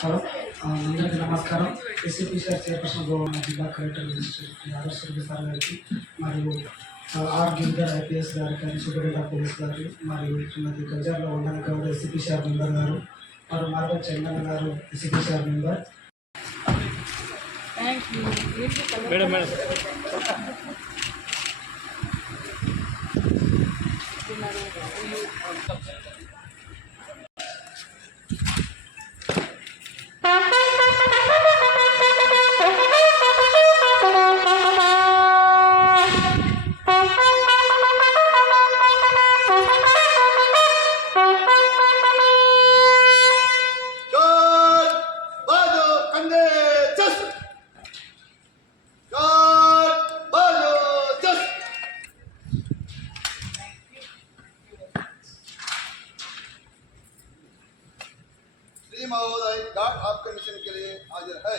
Hello అందరికీ నమస్కారం. ఎస్సీపీసీఆర్ chairperson Goa జిల్లా కలెక్టర్ ఆదర్ సార్ గారికి మరియు ఆర్ గిరిధర్ ఐపీఎస్ గారికి కానీ సూపరింటెండెంట్ పోలీస్ గారు మరియు శ్రీమతి గజార్లో ఉండని కాబట్టి ఎస్సీపీసీఆర్ మెంబర్ గారు మరియు మార్గ చందన్ గారు ఎస్సీపీసీఆర్ మెంబర్. మేడం మేడం महोदय गार्ड आपके मिशन के लिए हाजिर है।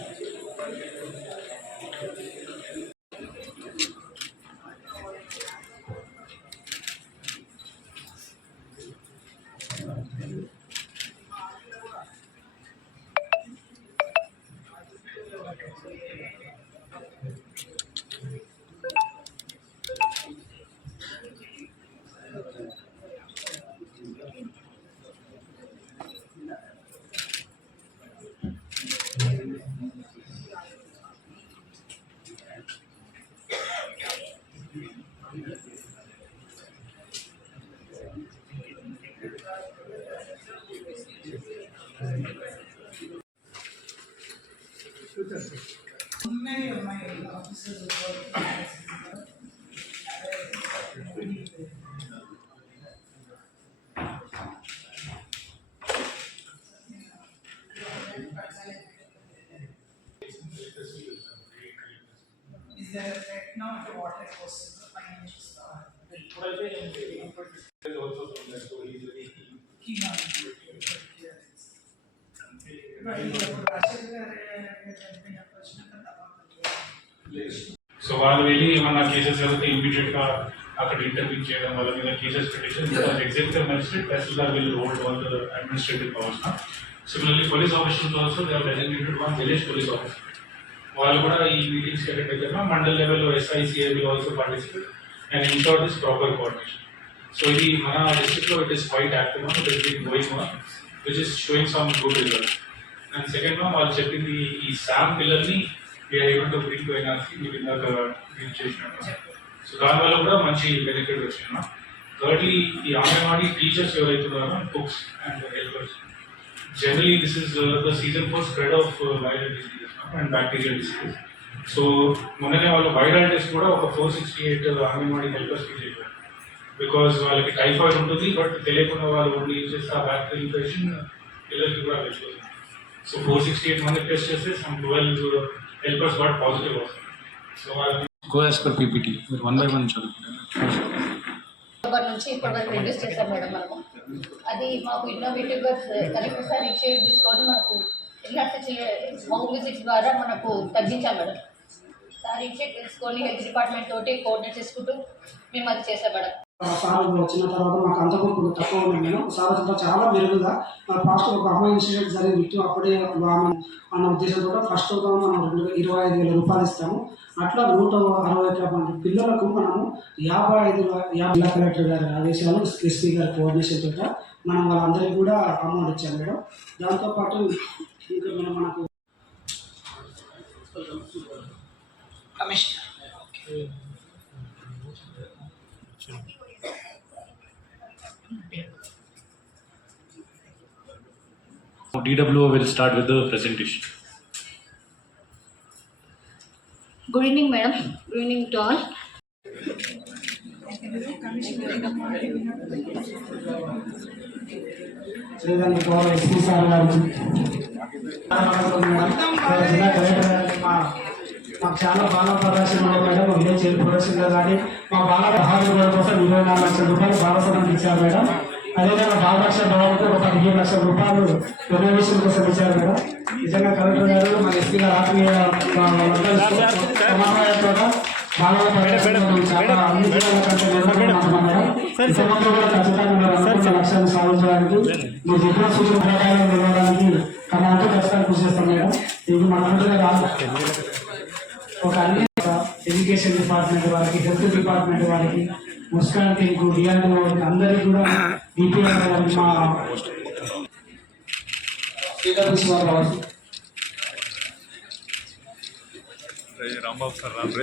Many of my officers Is there a now to water courses, financial stuff? There's also some that so on. Right, వాళ్ళు వెళ్ళి ఏమన్నా కేసెస్ జరిగితే ఇమీడియట్గా అక్కడ ఇంటర్వ్యూ చేయడం వాళ్ళ మీద cases petition executive magistrate tahsildar will hold the administrative powers similarly police officers also they designated one village police officer వాళ్ళు కూడా ఈ మీటింగ్స్ అటెండ్ అయితే మండల్ లెవెల్లో SICA will also participate and ensure this proper coordination so ఇది మన డిస్ట్రిక్ట్లో it is quite active it is been going on which is showing some good result and second one వాళ్ళు చెప్పింది ఈ శామ్ పిల్లల్ని ఏమంటూ brink పోయినాకి మీరు ఇందాక బ్రింక్ చేసినట్టు సో దానివల్ల కూడా మంచి బెనిఫిట్ వచ్చింది థర్డ్లీ ఈ అంగన్వాడీ టీచర్స్ ఎవరైతే ఉన్నారో cooks and helpers generally this is the season for spread of viral diseases and bacterial diseases so మొన్ననే వాళ్ళు వైరల్ టెస్ట్ కూడా ఒక ఫోర్ సిక్స్టీ ఎయిట్ అంగన్వాడీ హెల్పర్స్కి చేశారు బికాజ్ వాళ్ళకి టైఫాయిడ్ ఉంటుంది బట్ తెలియకుండా వాళ్ళు ఓన్లీ యూజ్ చేస్తే ఆ బ్యాక్టీరియల్ ఇన్ఫెక్షన్ పిల్లలకి కూడా వెళ్ళిపోతుంది సో ఫోర్ సిక్స్టీ ఎయిట్ మంది టెస్ట్ చేస్తే సమ్ ట్వెల్వ్ మీరు వన్ బై వన్ చదువుకుంటారు అక్టోబర్ నుంచి ఇప్పటి వరకు రిడ్యూస్ చేశాం మేడం మనము. అది మాకు ఇన్నోవేటివ్గా కలెక్టర్ సార్ ఇనిషియేటివ్ తీసుకొని మనకు హోమ్ విజిట్స్ ద్వారా మనకు తగ్గించాం మేడం. సార్ ఇనిషియేటివ్ తీసుకొని హెల్త్ డిపార్ట్మెంట్ తోటి కోఆర్డినేట్ చేసుకుంటూ మేము అది చేసాం మేడం. సార్ వచ్చిన తర్వాత మాకు అంతకు ఇప్పుడు తక్కువ ఉంది నేను సార్ అంతా చాలా మెరుగుగా మన ఫస్ట్ ఒక అమ్మాయి ఇన్సిడెంట్ ఇటు అప్పుడే ఆమె అన్న ఉద్దేశంతో ఫస్ట్ మనం రెండు ఇరవై ఐదు వేల రూపాయలు ఇస్తాము. అట్లా నూట అరవై ఒక్క మంది పిల్లలకు మనము యాభై ఐదు యాభై జిల్లా కలెక్టర్ గారి ఆదేశాలు ఎస్పీ గారి కోఆర్డినేషన్ తోట మనం వాళ్ళందరికీ కూడా అమౌంట్ ఇచ్చాం మేడం. దాంతోపాటు ఇంకా మనం మనకు commissioner. DWO will start with the presentation. Good evening madam good evening to all లేదంటే గౌరవ ఎస్పీ సార్ గారు జిల్లా కలెక్టర్ గారికి మా మాకు చాలా బాగా ప్రదర్శన మేడం విలేజ్ ప్రదర్శనలో కానీ మా బాల బహాదుల కోసం ఇరవై నాలుగు లక్షల రూపాయలు బాలసనం ఇచ్చారు మేడం అదేవిధంగా బాలరక్ష భవన్కు ఒక పదిహేను లక్షల రూపాయలు డొనేషన్ కోసం ఇచ్చారు మేడం నిజంగా కలెక్టర్ గారు మన ఎస్పీ గారు ఆత్మీయ సమన్వయంతో బాలల ప్రదర్శనలో చాలా అన్ని జిల్లాల కంటే నిర్వహిస్తున్నాం మేడం ఇంతకుముందు కూడా ఖచ్చితంగా మీరు అనుకున్న లక్ష్యాన్ని సాధించడానికి మీరు చెప్పిన సూచన ప్రకారం నిలవడానికి తమ వంతు ఖచ్చితంగా కృషి చేస్తాం మేడం ఇది మన అందరికీ రాదు ఒక అన్ని ఎడ్యుకేషన్ డిపార్ట్మెంట్ వారికి హెల్త్ డిపార్ట్మెంట్ వారికి ముస్కాన్ టీంకు డిఆర్డీ వారికి అందరికీ కూడా డిపిఆర్ మా శ్రీకాకుళం రాంబాబు సార్ రామ్